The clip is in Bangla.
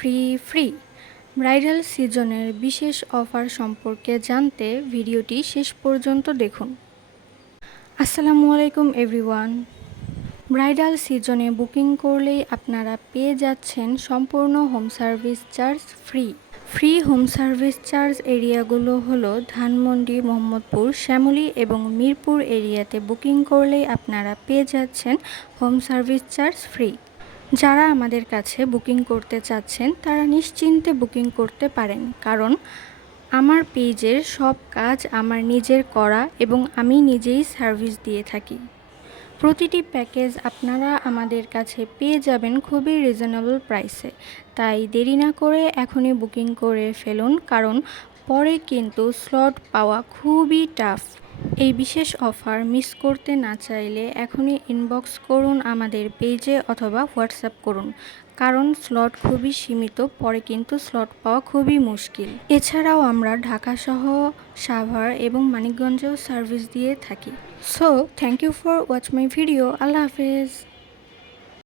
ফ্রি ফ্রি ব্রাইডাল সিজনের বিশেষ অফার সম্পর্কে জানতে ভিডিওটি শেষ পর্যন্ত দেখুন। আসসালামু আলাইকুম এভরিওয়ান। ব্রাইডাল সিজনে বুকিং করলেই আপনারা পেয়ে যাচ্ছেন সম্পূর্ণ home service charge free. Free home service charge এরিয়াগুলো হলো ধানমন্ডি, মোহাম্মদপুর, শ্যামলী এবং মিরপুর এরিয়াতে বুকিং করলেই আপনারা পেয়ে যাচ্ছেন হোম সার্ভিস চার্জ ফ্রি। যারা আমাদের কাছে বুকিং করতে চাচ্ছেন তারা নিশ্চিন্তে বুকিং করতে পারেন, কারণ আমার পেজের সব কাজ আমার নিজের করা এবং আমি নিজেই সার্ভিস দিয়ে থাকি। প্রতিটি প্যাকেজ আপনারা আমাদের কাছে পেয়ে যাবেন খুবই রিজনেবল প্রাইসে। তাই দেরি না করে এখনই বুকিং করে ফেলুন, কারণ পরে কিন্তু স্লট পাওয়া খুবই টাফ। এই বিশেষ অফার মিস করতে না চাইলে এখনই ইনবক্স করুন আমাদের পেজে অথবা হোয়াটসঅ্যাপ করুন, কারণ স্লট খুবই সীমিত, পরে কিন্তু স্লট পাওয়া খুবই মুশকিল। এছাড়াও আমরা ঢাকাসহ সাভার এবং মানিকগঞ্জেও সার্ভিস দিয়ে থাকি। So thank you for watch my video. আল্লাহ হাফেজ।